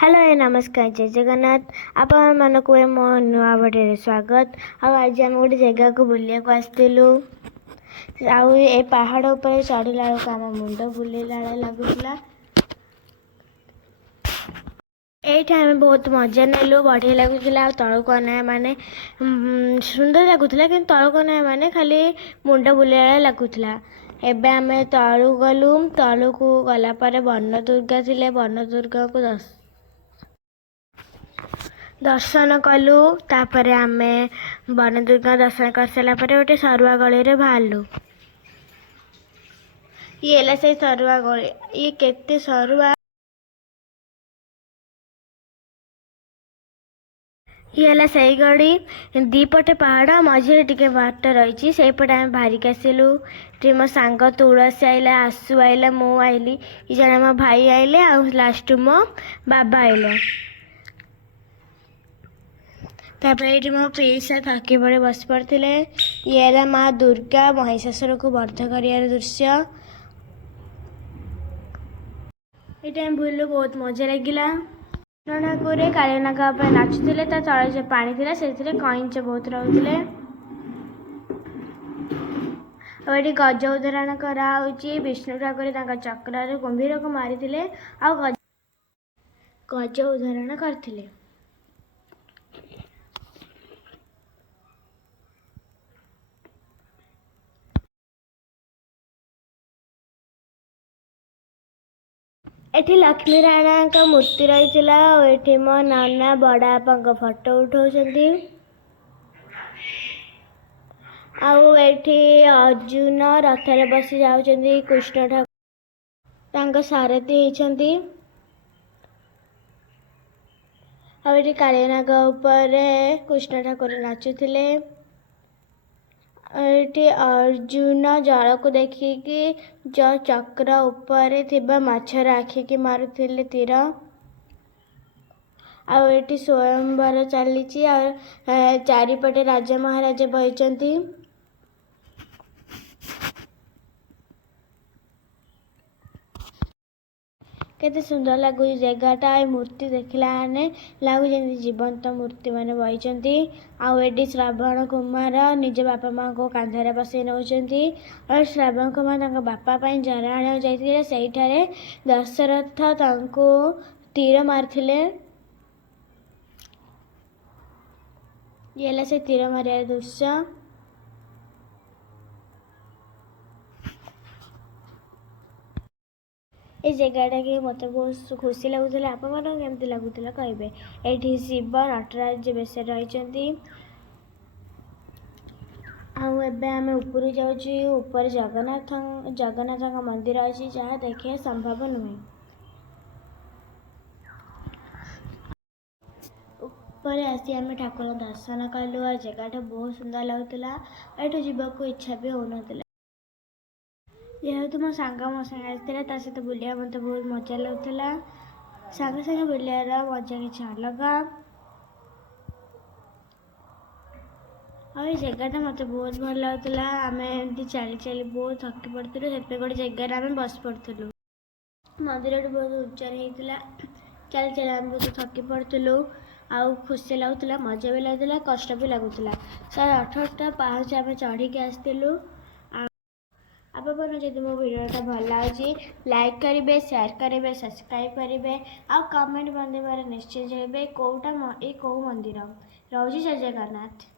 Hello नमस्कार जय जगन्नाथ आपण मानक मो नुआ भिडियो स्वागत। आज आम गोटे जगह को बुलिया को आसलु ए पहाड़ उपर चढ़ला आम मुंड बुलेला लगुला। एठी आम बहुत मजा नेलु बढ़िया लगुला। तलक अनाया माने सुंदर लगुला कि तलक अनाया माने खाली मुंड बुलेला लगुला। एबे आम तलू गलु तलू को गला पर वन दुर्गा थिले वन दुर्गा को दर्शन कलु। तापर आम वन दुर्गा दर्शन कर सारा गोटे सरुआ गली रे बाहरलु। ये से सरुआ गली ये केते सरुआ ये से गड़ी दीपटे पहाड़ मझे टिके बाट रही से पटे आम बाहरिक आसलु। मो सांग तुलसी आइला आसु आइला मु आइली जन मो भाई आइले आ लास्ट मो बाबा आइले। तापर ये मो पीसा थकी पड़े बस पड़े। ये माँ दुर्गा महिषासुर को बध कर दृश्य। ये बुलू बहुत मजा लगिला। ठाकुर कालीनाग नाचुले तले पानी थी से कईंच बहुत रोते। ये गज उदाहरण कराऊँगी विष्णु ठाकुर चक्र कुंभीर को मारी गज उदाहरण करथिले। एठी लक्ष्मी नारायण का मूर्ति रही। मो नाना बड़ापा फोटो उठाउछंती। अर्जुन रथरे बसी जाउछंती। कृष्ण ठाकुर सारथी होइछंती। कालीनाग उपर कृष्ण ठाकुर नाचुथिले। अर्जुन जल को देखिकी जो चक्र उपर थिबा माछर आखि की मारुथिले तीर। आठी स्वयंवर चली चारिपटे राजा महाराजा बहिचंती। केते सुंदर लगु जगहटा। मूर्ति देखला लगुच जीवंत मूर्ति मैंने बहिचंती। आठी श्रावण कुमार निज बापा माँ को कांधरे बसई नौचंती। और श्रावण कुमार बापा जरा जाइए से दशरथ तीर मारथिले। ये से तीर मारिया दृश्य। ये जगहटा कि मत बहुत खुशी लगुला। आपण केमती लगुला कहे। ये शिव नटराज बेस रही। आम ऊपर जाऊँ ऊपर जगन्नाथ मंदिर अच्छी जहाँ देखिए संभव नुहे। ऊपर आसी आम ठाकुर दर्शन कलु। जगहटा बहुत सुंदर लगुला। ये जीवाक इच्छा भी होना। जेहेतु मो सांग मो संगे आसता सहित बुलिया मत बहुत मजा लगुला। सांगे सांगे बुलियार मजा किसी अलग। ये जगहटा मत बहुत भल लगुला। आम एमती चली चली बहुत थकी पड़ू से गोटे जगार आम बस पड़ू। मंदिर बहुत उच्चार होता। चली चली आम बहुत थकी पड़ू। आउ खुशी लगुला मजा भी लगुला कष्ट भी लगुला। 118टा पाहाच आम चढ़ी आसलु। आपड़ी मो भिडियोटा भल लगे लाइक करेंगे शेयर करेंगे सब्सक्राइब करेंगे आ कमेंट बंदेबार निश्चय चाहिए कौटा कौ मंदिर रोज जय जगन्नाथ।